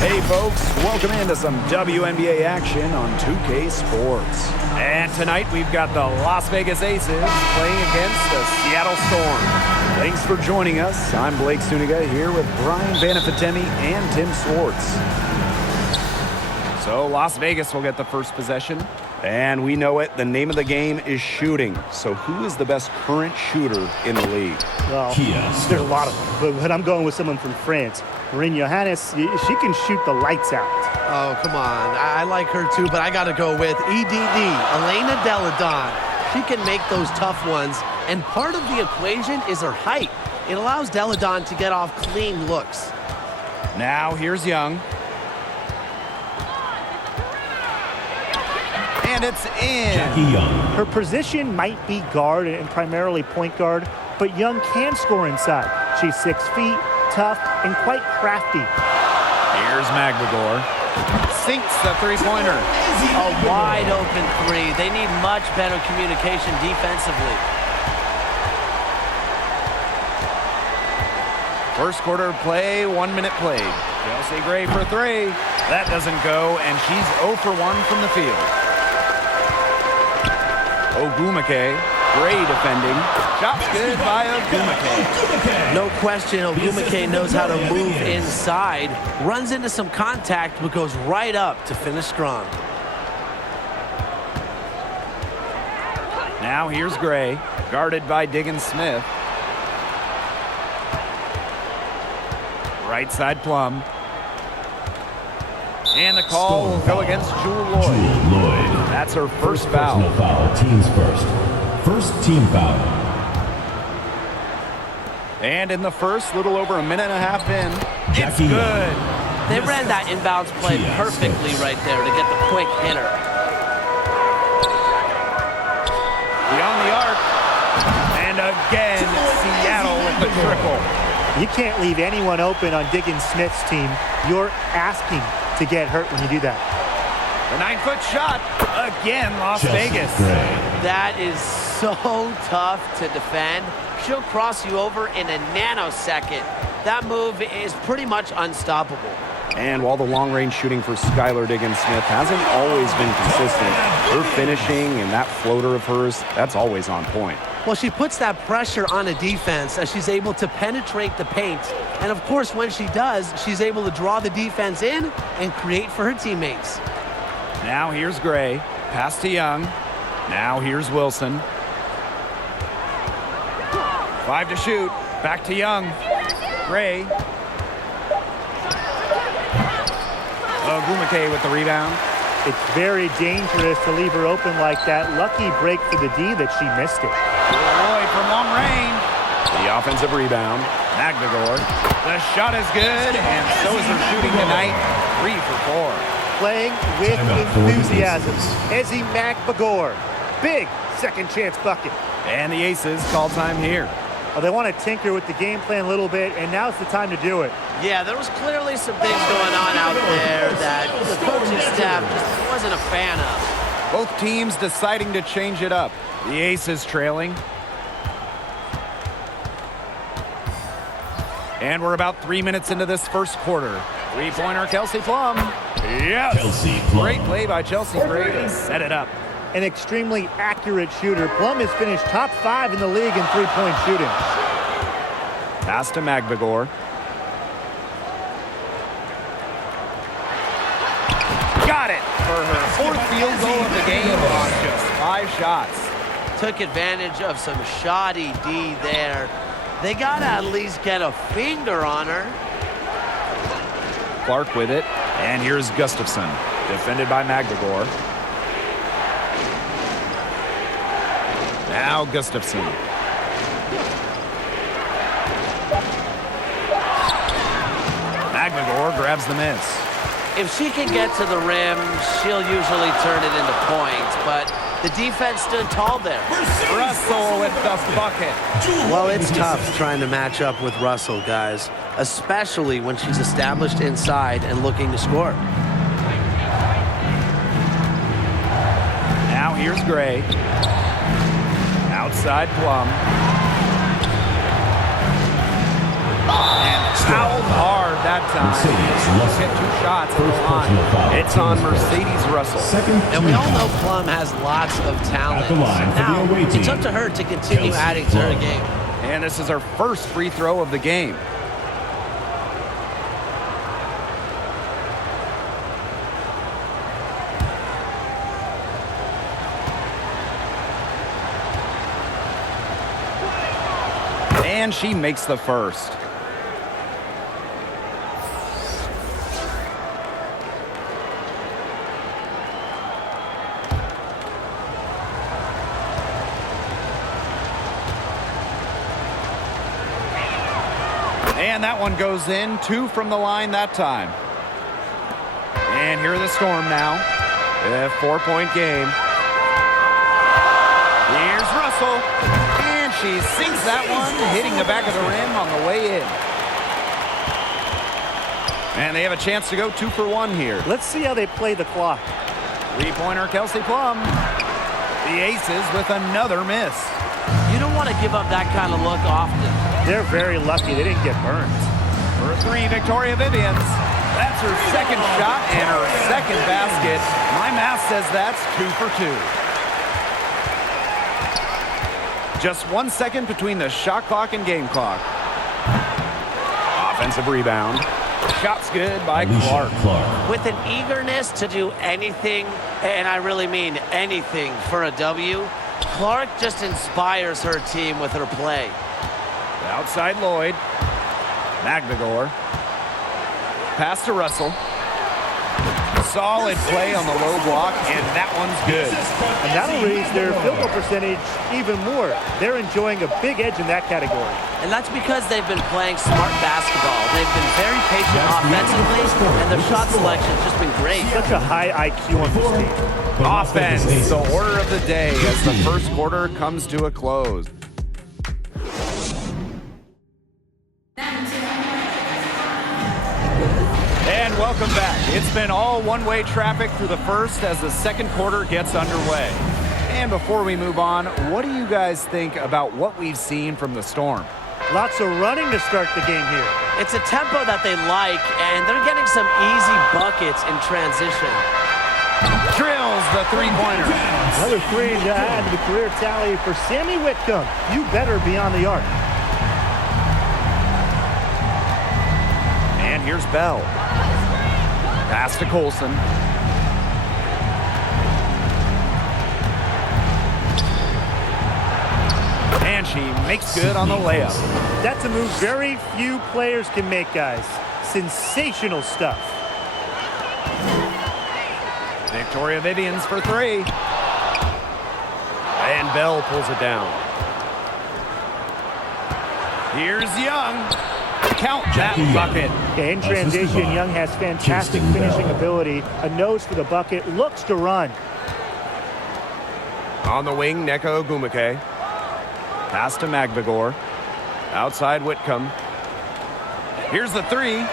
Hey folks, welcome into some WNBA action on 2K Sports. And tonight we've got the Las Vegas Aces playing against the Seattle Storm. Thanks for joining us. I'm Blake Suniga here with Brian Banafitemi and Tim Swartz. So Las Vegas will get the first possession. And we know it, the name of the game is shooting. So who is the best current shooter in the league? Well, there's a lot of them, but I'm going with someone from France. Marine Johannes, she can shoot the lights out. Oh, come on. I like her too, but I got to go with EDD, Elena Deladon. She can make those tough ones, and part of the equation is her height. It allows Deladon to get off clean looks. Now here's Young. And it's in. Her position might be guard and primarily point guard, but Young can score inside. She's 6 feet, tough, and quite crafty. Here's Magdagor. Sinks the three-pointer. A wide open three. They need much better communication defensively. First quarter play, 1 minute played. Chelsea Gray for three. That doesn't go, and she's 0 for 1 from the field. Ogumake, Gray defending. Shot's good by Ogumake. No question, Ogumake knows how to move inside. Runs into some contact, but goes right up to finish strong. Now here's Gray, guarded by Diggins Smith. Right side Plum. And the call will go against Jewel Lloyd. That's her first foul. Teams first. First team foul. And in the first, little over a minute and a half in, it's good. They ran that inbounds play perfectly right there to get the quick hitter. Beyond the arc. And again, Seattle with the triple. You can't leave anyone open on Diggins Smith's team. You're asking to get hurt when you do that. The 9-foot shot. Again, Las Vegas. That is so tough to defend. She'll cross you over in a nanosecond. That move is pretty much unstoppable. And while the long-range shooting for Skylar Diggins Smith hasn't always been consistent, her finishing and that floater of hers, that's always on point. Well, she puts that pressure on a defense as she's able to penetrate the paint. And of course, when she does, she's able to draw the defense in and create for her teammates. Now here's Gray. Pass to Young. Now here's Wilson. 5 to shoot. Back to Young. Gray. Ogumake with the rebound. It's very dangerous to leave her open like that. Lucky break for the D that she missed it. Lloyd from long range. The offensive rebound. Magdagor. The shot is good, and so is her shooting tonight. 3 for 4. Playing with enthusiasm. Ezzy Magbagor. Big second chance bucket. And the Aces call time here. Well, they want to tinker with the game plan a little bit, and now's the time to do it. Yeah, there was clearly some things going on out there that the coaching staff just wasn't a fan of. Both teams deciding to change it up. The Aces trailing. And we're about 3 minutes into this first quarter. Three-pointer, Kelsey Plum. Yes! Kelsey Plum. Great play by Chelsea Gray to set it up. An extremely accurate shooter. Plum has finished top 5 in the league in three-point shooting. Pass to Magbagor. Got it for her 4th field goal of the game on just 5 shots. Took advantage of some shoddy D there. They got to at least get a finger on her. Clark with it. And here's Gustafson. Defended by Magdagor. Now Gustafson. Magdagor grabs the miss. If she can get to the rim, she'll usually turn it into points, but the defense stood tall there. Russell with the bucket. Well, it's tough trying to match up with Russell, guys, especially when she's established inside and looking to score. Now here's Gray. Outside Plum. And fouled hard that time. Get 2 shots at the line. It's on Mercedes Russell. And we all know Plum has lots of talent. Now, it's up to her to continue adding to her game. And this is her first free throw of the game. And she makes the first. And that one goes in. 2 from the line that time. And here are the Storm now. A 4-point game. Here's Russell. And she sinks that one, hitting the back of the rim on the way in. And they have a chance to go 2 for 1 here. Let's see how they play the clock. 3-pointer Kelsey Plum. The Aces with another miss. You don't want to give up that kind of look often. They're very lucky they didn't get burned. For 3, Victoria Vivians. That's her second shot and her second basket. My math says that's 2 for 2. Just 1 second between the shot clock and game clock. Offensive rebound. Shot's good by Clark. With an eagerness to do anything, and I really mean anything, for a W, Clark just inspires her team with her play. Outside Lloyd. Magvigor. Pass to Russell. Solid play on the low block, and that one's good. And that'll raise their field goal percentage even more. They're enjoying a big edge in that category. And that's because they've been playing smart basketball. They've been very patient offensively, and their shot selection's just been great. Such a high IQ on this team. Offense, the order of the day as the first quarter comes to a close. And welcome back. It's been all one-way traffic through the first as the second quarter gets underway. And before we move on, what do you guys think about what we've seen from the Storm? Lots of running to start the game here. It's a tempo that they like, and they're getting some easy buckets in transition. Drills the three-pointer. Another 3 to add to the career tally for Sammy Whitcomb. You better be on the arc. And here's Bell. Pass to Colson. And she makes good on the layup. That's a move very few players can make, guys. Sensational stuff. Victoria Vivians for 3. And Bell pulls it down. Here's Young. Count that bucket. Okay, in transition, Young has fantastic finishing ability. A nose for the bucket. Looks to run. On the wing, Neko Gumake. Pass to Magvigor. Outside Whitcomb. Here's the 3.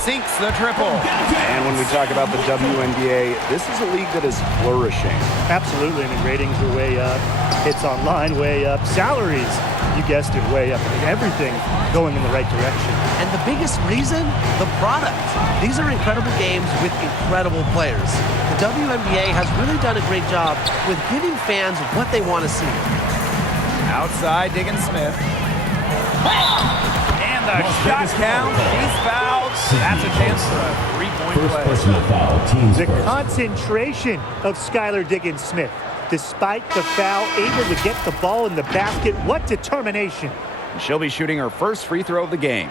Sinks the triple. And when we talk about the WNBA, this is a league that is flourishing. Absolutely. I mean, ratings are way up. Hits online way up. Salaries, you guessed it, way up. I mean, everything going in the right direction. And the biggest reason, the product. These are incredible games with incredible players. The WNBA has really done a great job with giving fans what they want to see. Outside, Diggins Smith. And the shot count. She's fouled. That's a chance for a 3-point play. Personal foul, teams The first. concentration of Skylar Diggins-Smith. Despite the foul, able to get the ball in the basket. What determination. She'll be shooting her first free throw of the game.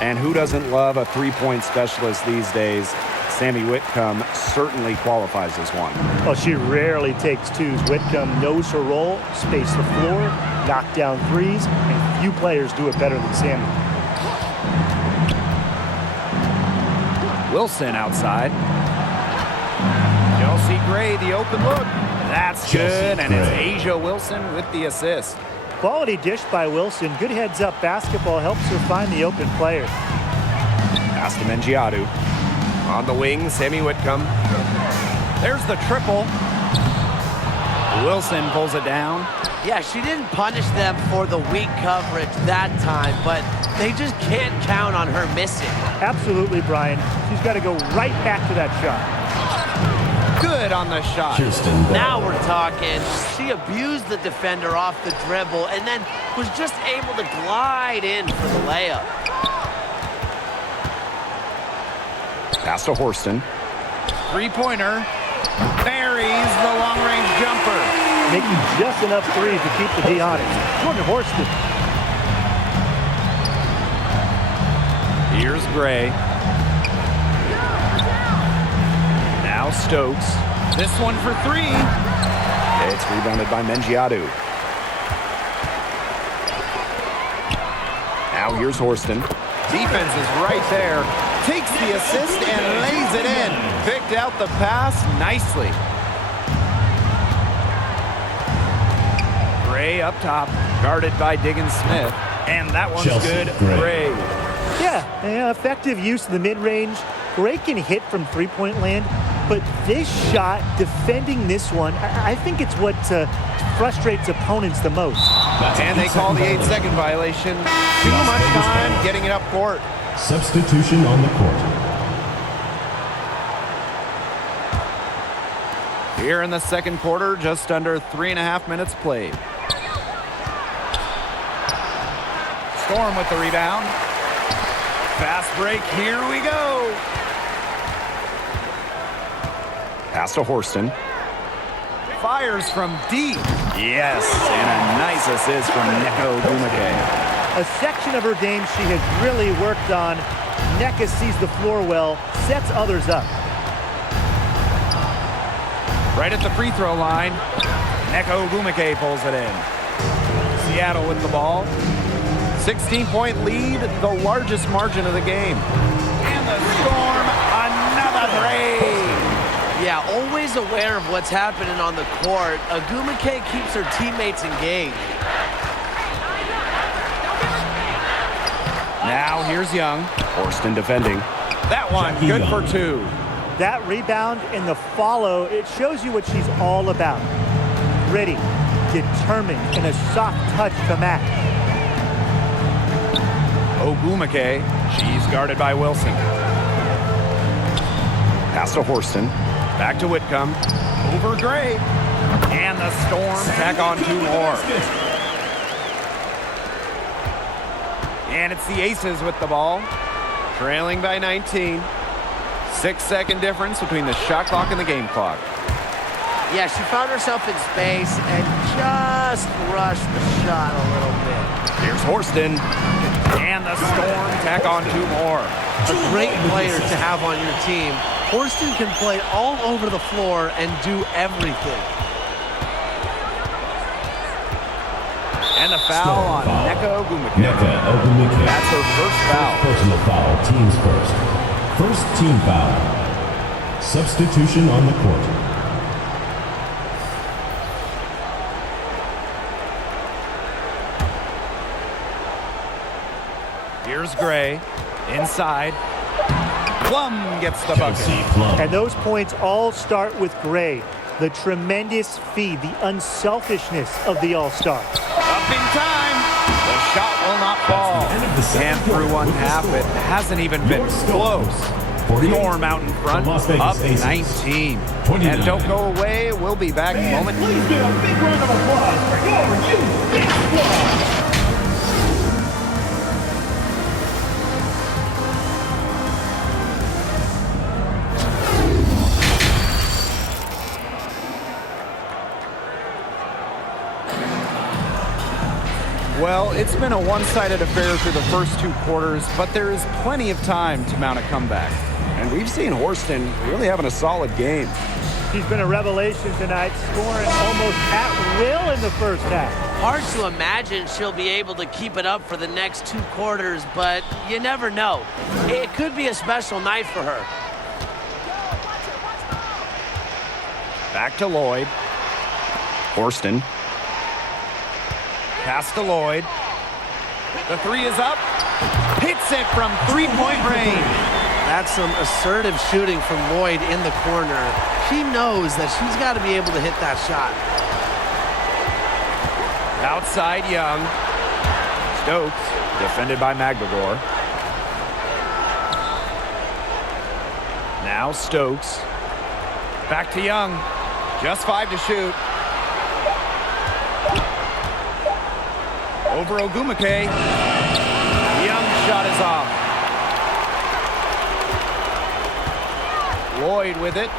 And who doesn't love a three-point specialist these days? Sammy Whitcomb certainly qualifies as one. Well, she rarely takes twos. Whitcomb knows her role, space the floor, knock down threes, and few players do it better than Sammy. Wilson outside. Chelsea Gray, the open look. That's good, and it's Asia Wilson with the assist. Quality dish by Wilson. Good heads-up basketball helps her find the open player. Pass to Mengiadu. On the wing, Sammy Whitcomb. There's the triple. Wilson pulls it down. Yeah, she didn't punish them for the weak coverage that time, but they just can't count on her missing. Absolutely, Brian. She's got to go right back to that shot. Good on the shot. Now we're talking. She abused the defender off the dribble and then was just able to glide in for the layup. Pass to Horston. Three-pointer. Buries the long-range jumper. Making just enough threes to keep the D on it. Jordan Horston. Here's Gray. Now Stokes. This one for three. It's rebounded by Mengiadu. Now here's Horston. Defense is right there. Takes the assist and lays it in. Picked out the pass nicely. Gray up top, guarded by Diggins Smith. And that one's Chelsea good. Gray. Yeah, effective use of the mid-range. Gray can hit from three-point land, but this shot, defending this one, I think it's what frustrates opponents the most. And they call the 8-second violation. Too much time getting it up court. Substitution on the court. Here in the second quarter, just under 3.5 minutes played. Storm with the rebound. Fast break, here we go. Pass to Horston. Fires from deep. Yes, and a nice assist from Neko Gumake. A section of her game she has really worked on. Neka sees the floor well, sets others up. Right at the free throw line, Neko Gumake pulls it in. Seattle with the ball. 16-point lead, the largest margin of the game. And the Storm, another three. Yeah, always aware of what's happening on the court. Agumake keeps her teammates engaged. Now here's Young. Horston defending. That one, Jackie good Young. for two. That rebound and the follow, it shows you what she's all about. Gritty, determined, and a soft touch to match. Ogumake, she's guarded by Wilson. Pass to Horston. Back to Whitcomb. Over Gray. And the Storm tack on two more. And it's the Aces with the ball. Trailing by 19. 6-second difference between the shot clock and the game clock. Yeah, she found herself in space and just rushed the shot a little bit. Here's Horston. And the Storm tack on two more. A great player to have on your team. Horston can play all over the floor and do everything. And the foul on Neko Ogumake. Neka Ogumake. That's her first foul. Personal foul, teams first. First team foul. Substitution on the court. Here's Gray. Inside. Plum gets the bucket. Chelsea Plum. And those points all start with Gray. The tremendous feed, the unselfishness of the All-Star. Up in time. The shot will not fall. That's the end of the second And through quarter one with the half, score. it hasn't even been Your score. close. 48 Storm out in front, from Las Vegas up Aces. 19. 29. And don't go away. We'll be back momentarily. Please give a big round of applause for your Vs.Las. Well, it's been a one-sided affair through the first two quarters, but there is plenty of time to mount a comeback. And we've seen Horston really having a solid game. She's been a revelation tonight, scoring almost at will in the first half. Hard to imagine she'll be able to keep it up for the next two quarters, but you never know. It could be a special night for her. Back to Lloyd. Horston. Pass to Lloyd. The three is up. Hits it from three-point range. That's some assertive shooting from Lloyd in the corner. She knows that she's got to be able to hit that shot. Outside Young. Stokes, defended by Magdagor. Now Stokes. Back to Young. Just 5 to shoot. Over Ogumake. Young shot is off. Lloyd with it.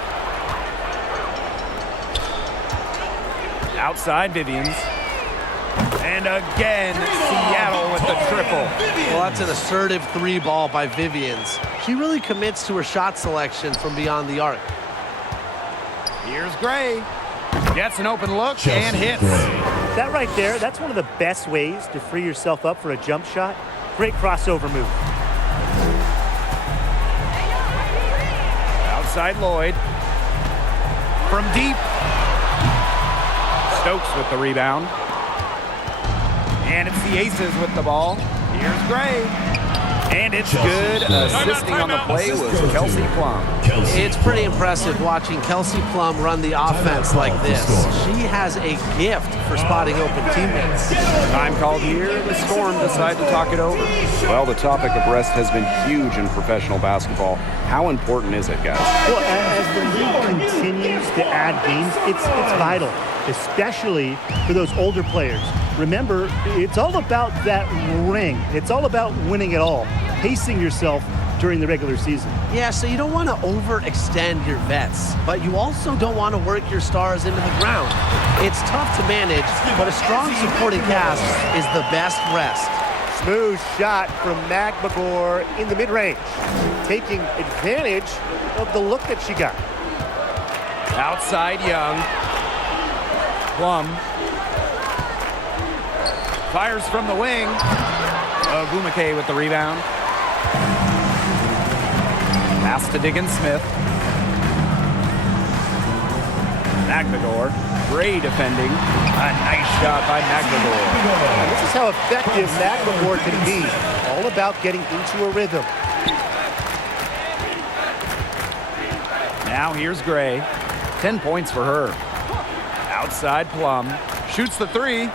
Outside Vivians. And again, Seattle with the triple. Well, that's an assertive 3 ball by Vivians. She really commits to her shot selection from beyond the arc. Here's Gray. Gets an open look Chelsea and hits. Gray. That right there, that's one of the best ways to free yourself up for a jump shot. Great crossover move. Outside Lloyd. From deep. Stokes with the rebound. And it's the Aces with the ball. Here's Gray. And it's good. Assisting on the play was Kelsey Plum. It's pretty impressive watching Kelsey Plum run the offense like this. She has a gift for spotting open teammates. Time called here. The Storm decide to talk it over. Well, the topic of rest has been huge in professional basketball. How important is it, guys? Well, as the league continues to add games, it's vital, especially for those older players. Remember, it's all about that ring. It's all about winning it all, pacing yourself during the regular season. Yeah, so you don't want to overextend your vets, but you also don't want to work your stars into the ground. It's tough to manage, but a strong supporting cast is the best rest. Smooth shot from Magdagor in the mid-range, taking advantage of the look that she got. Outside Young. Plum. Fires from the wing. Ogumake with the rebound. Pass to Diggins-Smith. Magdagor. Gray defending. A nice shot by Magdagor. And this is how effective Magdagor can be. All about getting into a rhythm. Now here's Gray. 10 points for her. Outside Plum. Shoots the 3.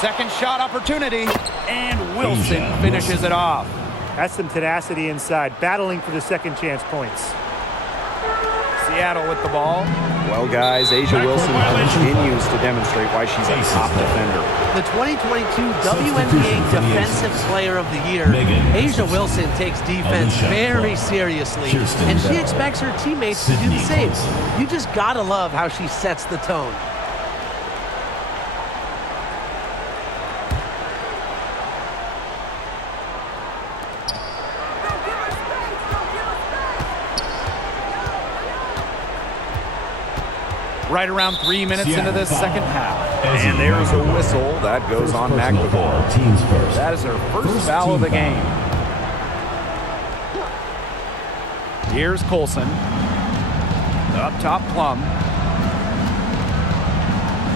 Second shot opportunity. And Wilson finishes it off. That's some tenacity inside, battling for the second chance points. Seattle with the ball. Well, guys, Asia Wilson continues to demonstrate why she's a top defender. The 2022 WNBA Defensive Player of the Year, Asia Wilson takes defense very seriously, and she expects her teammates to do the same. You just gotta love how she sets the tone. Right around 3 minutes into this second half. And there's a whistle that goes on Magdagor. That is her first foul of the game. Here's Colson. Up top, Plum.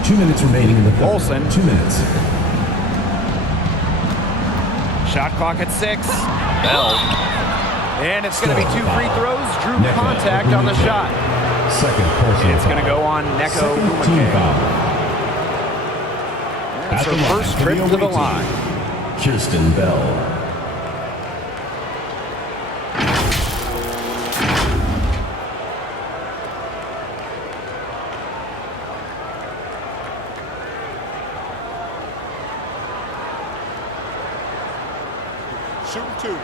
2 minutes remaining in the third. Colson. 2 minutes. Shot clock at 6. Bell. And it's going to be 2 free throws. Drew contact on the shot. Second personal It's going to foul. go on Neko Second team Ogumake. foul. That's her first trip to the line. Kirsten Bell. Shooting 2.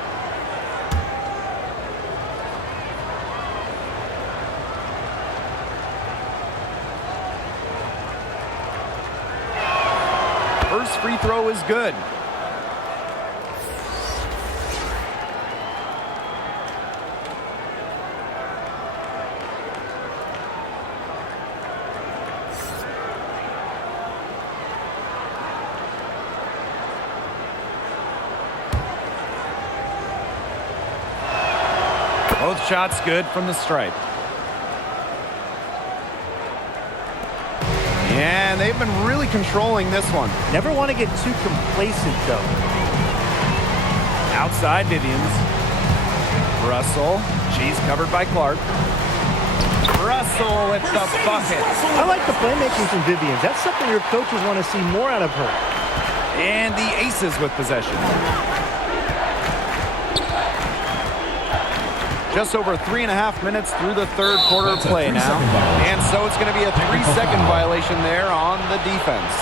First free throw is good. Both shots good from the stripe. And they've been really controlling this one. Never want to get too complacent, though. Outside Vivians. Russell. She's covered by Clark. Russell with the bucket. I like the playmaking from Vivian. That's something your coaches want to see more out of her. And the Aces with possession. Just over 3.5 minutes through the third quarter of play now. And so it's going to be a 3-second violation there on the defense.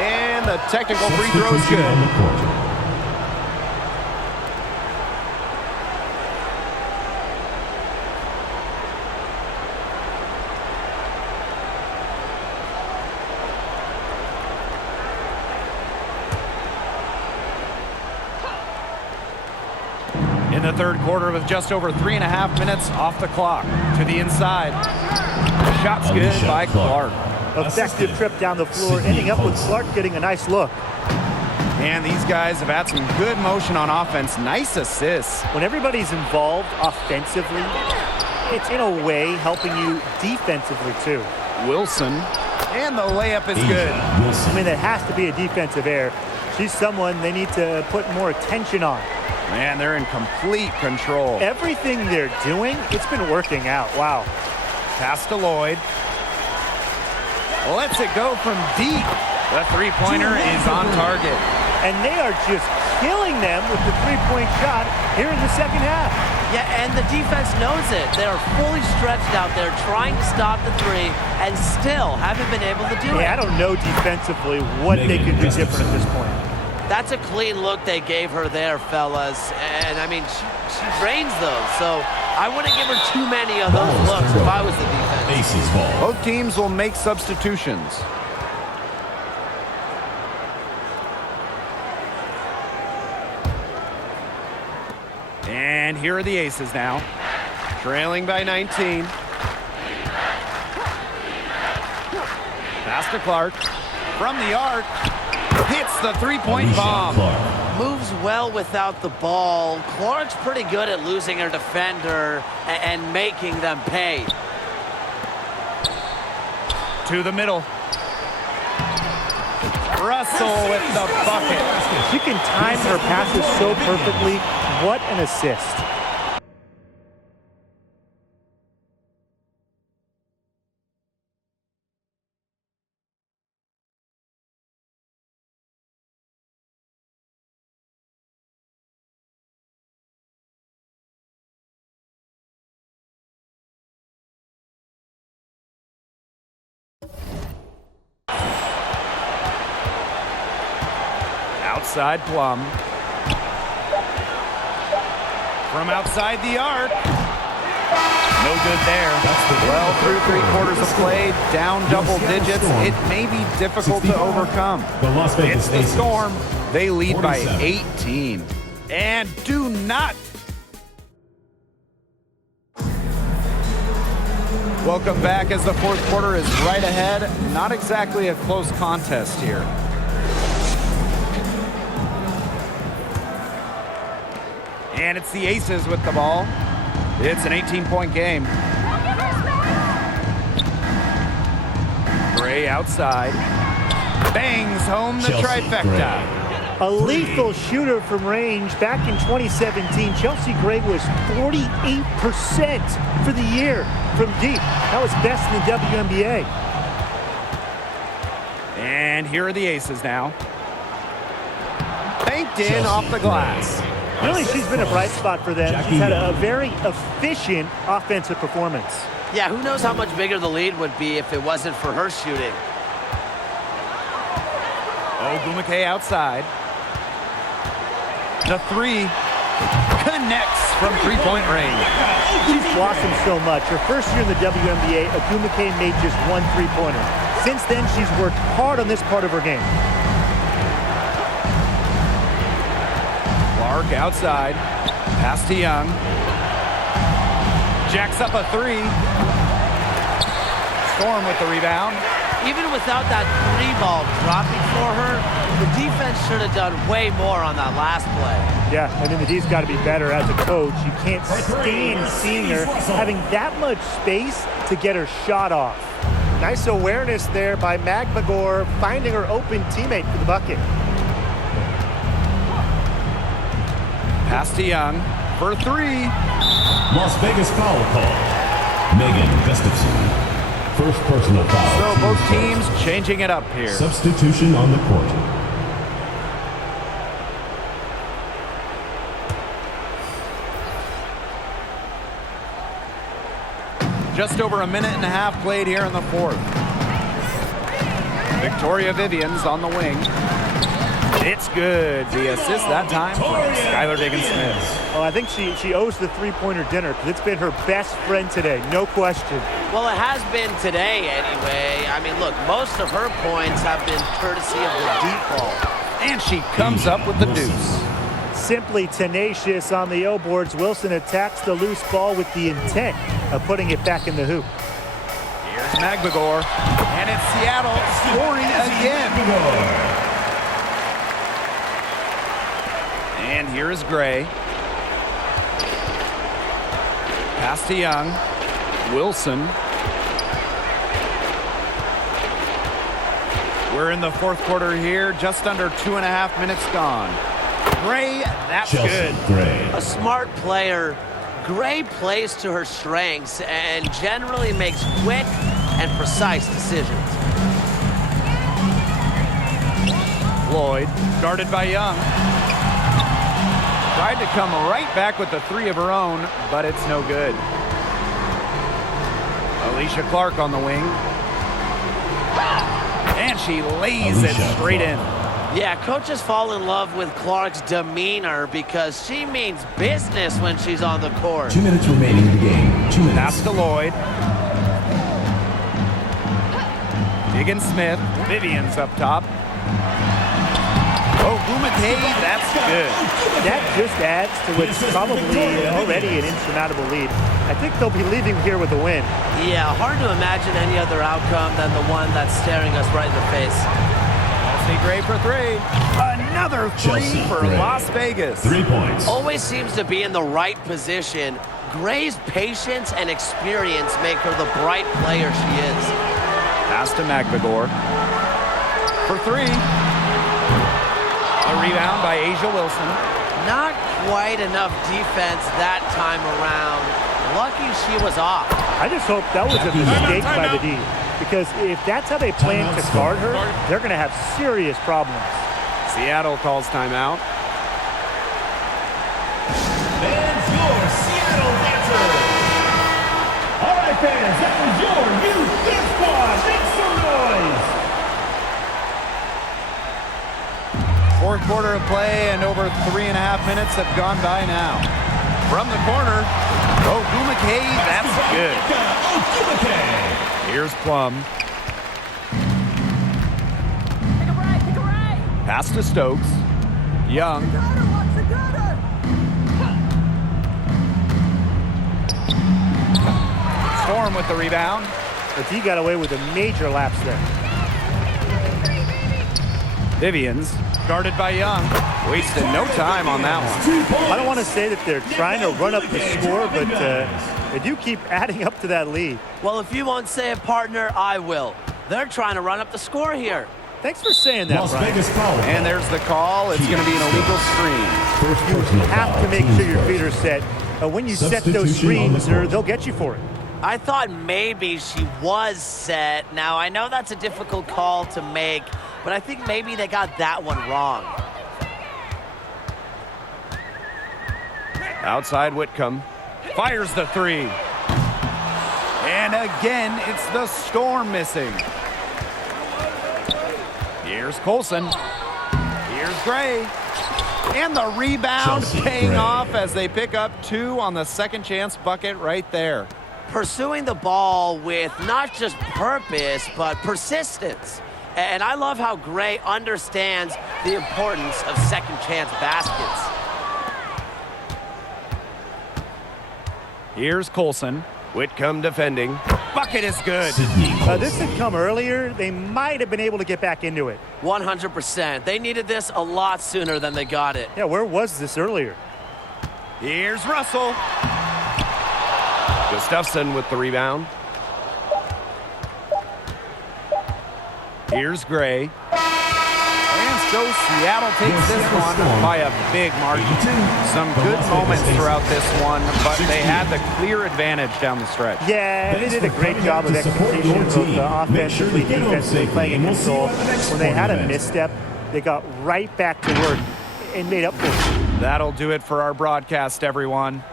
And the technical free throw is good. In the third quarter with just over 3.5 minutes off the clock. To the inside. Shot's good by Clark. Effective trip down the floor, ending up with Clark getting a nice look. And these guys have had some good motion on offense. Nice assists. When everybody's involved offensively, it's in a way helping you defensively too. Wilson. And the layup is good. I mean, that has to be a defensive error. She's someone they need to put more attention on. Man, they're in complete control. Everything they're doing, it's been working out. Wow. Pass to Lloyd. Lets it go from deep. The three-pointer is on target. And they are just killing them with the three-point shot here in the second half. Yeah, and the defense knows it. They are fully stretched out there trying to stop the three and still haven't been able to do it. I don't know defensively what they could do different at this point. That's a clean look they gave her there, fellas. And, I mean, she drains those. So I wouldn't give her too many of those looks if I was the defense. Aces ball. Both teams will make substitutions. And here are the Aces now. Trailing by 19. Pass to Clark. From the arc. Hits the three-point bomb. Moves well without the ball. Clark's pretty good at losing her defender and making them pay. To the middle. Russell with the bucket. She can time her passes so perfectly. What an assist. Outside Plum. From outside the arc. No good there. Well, through 3/4 of play, down double digits. It may be difficult to overcome. It's the Storm. They lead by 18. And do not. Welcome back as the fourth quarter is right ahead. Not exactly a close contest here. And it's the Aces with the ball. It's an 18-point game. Gray outside. Bangs home the trifecta. A lethal shooter from range. Back in 2017, Chelsea Gray was 48% for the year from deep. That was best in the WNBA. And here are the Aces now. Banked in off the glass. Really, she's been a bright spot for them. She's had a very efficient offensive performance. Yeah, who knows how much bigger the lead would be if it wasn't for her shooting. Ogumake outside. The three connects from three-point range. She's blossomed so much. Her first year in the WNBA, Ogumake made just one three-pointer. Since then, she's worked hard on this part of her game. Clark outside. Pass to Young. Jacks up a three. Storm with the rebound. Even without that three ball dropping for her, the defense should have done way more on that last play. Yeah, I mean, the D's got to be better as a coach. You can't stand seeing her having that much space to get her shot off. Nice awareness there by Magmagor, finding her open teammate for the bucket. Pass to Young for three. Las Vegas foul call. Megan Gustafson. First personal foul. So both teams changing it up here. Substitution on the court. Just over a minute and a half played here in the fourth. Victoria Vivians on the wing. It's good. The assist that time from Skylar Diggins-Smith. Oh, I think she owes the three-pointer dinner because it's been her best friend today, no question. Well, it has been today anyway. I mean, look, most of her points have been courtesy of the deep ball. And she comes up with the deuce. Simply tenacious on the O-boards. Wilson attacks the loose ball with the intent of putting it back in the hoop. Here's Magmagor. And it's Seattle scoring again. And here is Gray. Pass to Young. Wilson. We're in the fourth quarter here. Just under 2.5 minutes gone. Gray, that's Chelsea good. Gray. A smart player. Gray plays to her strengths and generally makes quick and precise decisions. Lloyd, guarded by Young. Tried to come right back with the three of her own, but it's no good. Alicia Clark on the wing. And she lays it straight in. Yeah, coaches fall in love with Clark's demeanor because she means business when she's on the court. 2 minutes remaining in the game. 2 minutes. That's to Lloyd. Diggins-Smith. Vivian's up top. Oh, Boumakay, that's good. That just adds to what's probably already an insurmountable lead. I think they'll be leaving here with a win. Yeah, hard to imagine any other outcome than the one that's staring us right in the face. Chelsea Gray for three. Another three Chelsea for Gray. Las Vegas. 3 points. Always seems to be in the right position. Gray's patience and experience make her the bright player she is. Pass to Magmagor. For three. A rebound by Asia Wilson. Not quite enough defense that time around. Lucky she was off. I just hope that was a mistake by the D, because if that's how they plan to guard her, they're going to have serious problems. Seattle calls timeout. Fans, your Seattle Dancers. All right, fans, that was your youth dance squad. Make some noise. Fourth quarter of play, and over 3.5 minutes have gone by now. From the corner, oh, Boumakay, that's good. Here's Plum. Pass to Stokes. Young. Storm with the rebound. But he got away with a major lapse there. Vivians, guarded by Young. Wasted no time on that one. I don't want to say that they're trying to run up the score, but they do keep adding up to that lead. Well, if you won't say it, partner, I will. They're trying to run up the score here. Thanks for saying that, Las Brian. Vegas foul. And there's the call. It's going to be an illegal screen. First personal Have foul. to make Teams sure your first. feet are set. When you set those Substitution on the screens, court. they'll get you for it. I thought maybe she was set. Now, I know that's a difficult call to make, but I think maybe they got that one wrong. Outside Whitcomb. Fires the three. And again, it's the Storm missing. Here's Colson. Here's Gray. And the rebound Chelsea paying Gray. off as they pick up two on the second chance bucket right there. Pursuing the ball with not just purpose, but persistence. And I love how Gray understands the importance of second chance baskets. Here's Colson. Whitcomb defending. Bucket is good. Sydney This had come earlier. They might have been able to get back into it. 100%. They needed this a lot sooner than they got it. Yeah, where was this earlier? Here's Russell. Gustafson with the rebound. Here's Gray. And so Seattle takes this one by a big margin. Some good moments throughout this one, but they had the clear advantage down the stretch. Yeah, they did a great job of execution, both offensively, defensively, playing in control. When they had a misstep, they got right back to work and made up for it. That'll do it for our broadcast, everyone.